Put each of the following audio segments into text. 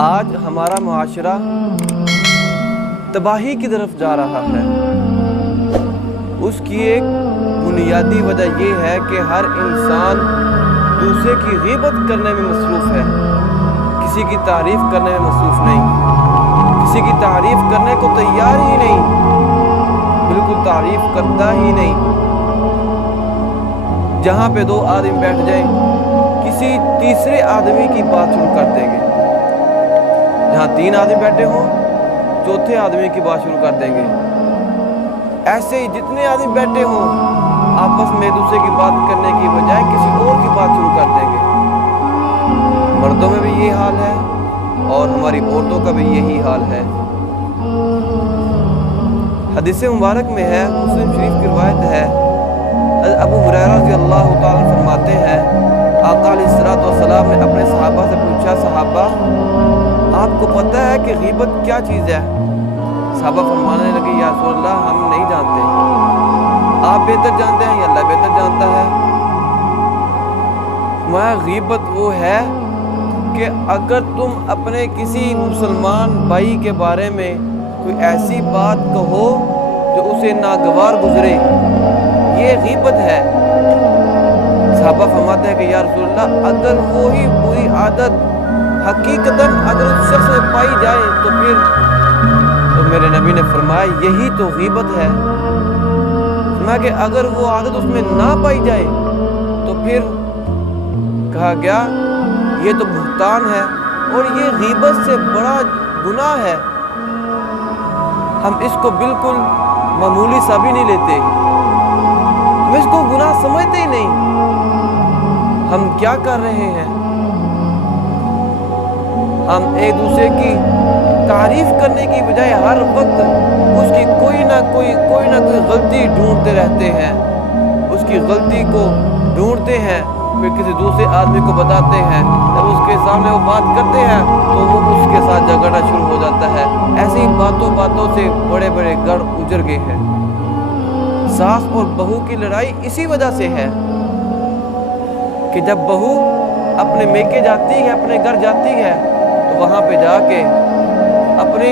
آج ہمارا معاشرہ تباہی کی طرف جا رہا ہے۔ اس کی ایک بنیادی وجہ یہ ہے کہ ہر انسان دوسرے کی غیبت کرنے میں مصروف ہے، کسی کی تعریف کرنے میں مصروف نہیں، کسی کی تعریف کرنے کو تیار ہی نہیں، بالکل تعریف کرتا ہی نہیں۔ جہاں پہ دو آدمی بیٹھ جائیں کسی تیسرے آدمی کی بات شروع کر دیں گے، جہاں 3 آدمی بیٹھے ہوں چوتھے آدمی کی بات شروع کر دیں گے۔ ایسے ہی جتنے آدمی بیٹھے ہوں آپس میں دوسرے کی بات کرنے کی بجائے کسی اور کی بات شروع کر دیں گے۔ مردوں میں بھی یہ حال ہے اور ہماری عورتوں کا بھی یہی حال ہے۔ حدیث مبارک میں ہے، مسلم شریف کی روایت ہے، ابو ہریرہ رضی اللہ تعالیٰ فرماتے ہیں، آقا علیہ الصلوۃ والسلام نے اپنے صحابہ سے پوچھا، صحابہ آپ کو پتہ ہے کہ غیبت کیا چیز ہے؟ صحابہ فرمانے لگے، یا رسول اللہ ہم نہیں جانتے، آپ بہتر جانتے ہیں یا اللہ بہتر جانتا ہے؟ غیبت وہ ہے کہ اگر تم اپنے کسی مسلمان بھائی کے بارے میں کوئی ایسی بات کہو جو اسے ناگوار گزرے، یہ غیبت ہے۔ صحابہ فرماتے ہیں کہ یا رسول اللہ اگر وہی بری عادت حقیقتاً اگر اس شخص میں پائی جائے تو میرے نبی نے فرمایا یہی تو غیبت ہے۔ فرمایا کہ اگر وہ عادت اس میں نہ پائی جائے تو پھر کہا گیا یہ تو بہتان ہے اور یہ غیبت سے بڑا گناہ ہے۔ ہم اس کو بالکل معمولی سا بھی نہیں لیتے، ہم اس کو گناہ سمجھتے ہی نہیں۔ ہم کیا کر رہے ہیں؟ ہم ایک دوسرے کی تعریف کرنے کی بجائے ہر وقت اس کی کوئی نہ کوئی غلطی ڈھونڈتے رہتے ہیں، اس کی غلطی کو ڈھونڈتے ہیں، پھر کسی دوسرے آدمی کو بتاتے ہیں، جب اس کے سامنے وہ بات کرتے ہیں تو وہ اس کے ساتھ جھگڑنا شروع ہو جاتا ہے۔ ایسی باتوں سے بڑے بڑے گڑھ اجڑ گئے ہیں۔ ساس اور بہو کی لڑائی اسی وجہ سے ہے کہ جب بہو اپنے میکے جاتی ہے، اپنے گھر جاتی ہے تو وہاں پہ جا کے اپنی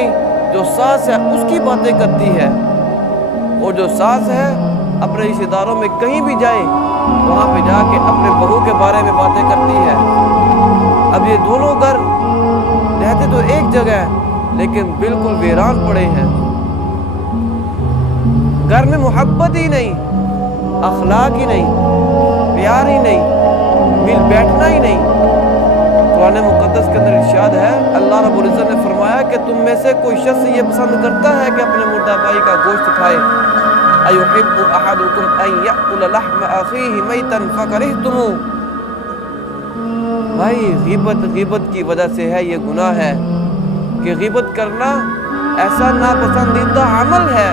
جو ساس ہے اس کی باتیں کرتی ہے، اور جو ساس ہے اپنے رشتہ داروں میں کہیں بھی جائے وہاں پہ جا کے اپنے بہو کے بارے میں باتیں کرتی ہے۔ اب یہ دونوں گھر رہتے تو ایک جگہ ہے لیکن بالکل ویران پڑے ہیں۔ گھر میں محبت ہی نہیں، اخلاق ہی نہیں، پیار ہی نہیں، مل بیٹھنا ہی نہیں۔ قرآن مقدس کے اندر ارشاد ہے، اللہ رب العزت نے فرمایا کہ تم میں سے کوئی شخص یہ پسند کرتا ہے کہ اپنے مردہ بھائی کا گوشت کھائے؟ اَيُحِبُّ أَحَدُكُمْ أَن يَأْكُلَ لَحْمَ أَخِيهِ مَيْتًا فَكَرِهْتُمُوهُ۔ بھائی غیبت کی وجہ سے ہے، یہ گناہ ہے کہ غیبت کرنا ایسا ناپسندیدہ عمل ہے۔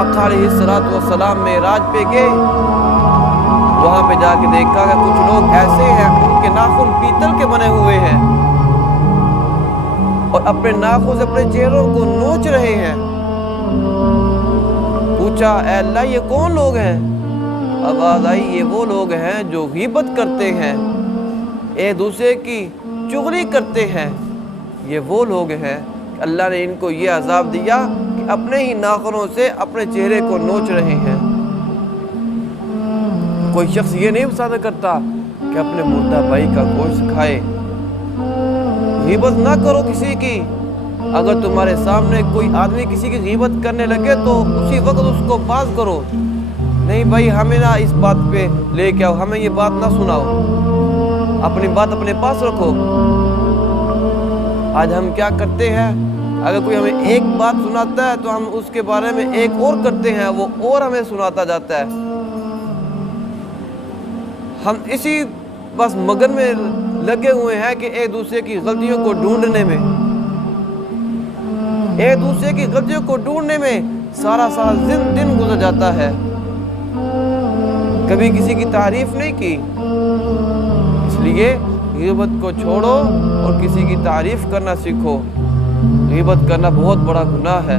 آقا علیہ السلام معراج پہ گئے، وہاں پہ جا کے دیکھا کہ کچھ لوگ ایسے ہیں ان کے ناخن پیتل کے بنے ہوئے ہیں اور اپنے ناخن سے اپنے چہروں کو نوچ رہے ہیں۔ پوچھا، اے اللہ یہ کون لوگ ہیں؟ آواز آئی، یہ وہ لوگ ہیں جو غیبت کرتے ہیں، ایک دوسرے کی چغلی کرتے ہیں۔ یہ وہ لوگ ہیں کہ اللہ نے ان کو یہ عذاب دیا کہ اپنے ہی ناخنوں سے اپنے چہرے کو نوچ رہے ہیں۔ کوئی شخص یہ نہیں پسند کرتا کہ اپنے مردہ بھائی کا گوشت کھائے۔ غیبت نہ کرو کسی کی۔ اگر تمہارے سامنے کوئی آدمی کسی کی غیبت کرنے لگے تو اسی وقت اس کو باز کرو، نہیں بھائی ہمیں نہ اس بات پہ لے کے آؤ، ہمیں یہ بات نہ سناؤ، اپنی بات اپنے پاس رکھو۔ آج ہم کیا کرتے ہیں، اگر کوئی ہمیں ایک بات سناتا ہے تو ہم اس کے بارے میں ایک اور کرتے ہیں، وہ اور ہمیں سناتا جاتا ہے۔ ہم اسی بس مگن میں لگے ہوئے ہیں کہ ایک دوسرے کی غلطیوں کو ڈھونڈنے میں، ایک دوسرے کی غلطیوں کو ڈھونڈنے میں سارا دن گزر جاتا ہے، کبھی کسی کی تعریف نہیں کی۔ اس لیے غیبت کو چھوڑو اور کسی کی تعریف کرنا سیکھو۔ غیبت کرنا بہت بڑا گناہ ہے۔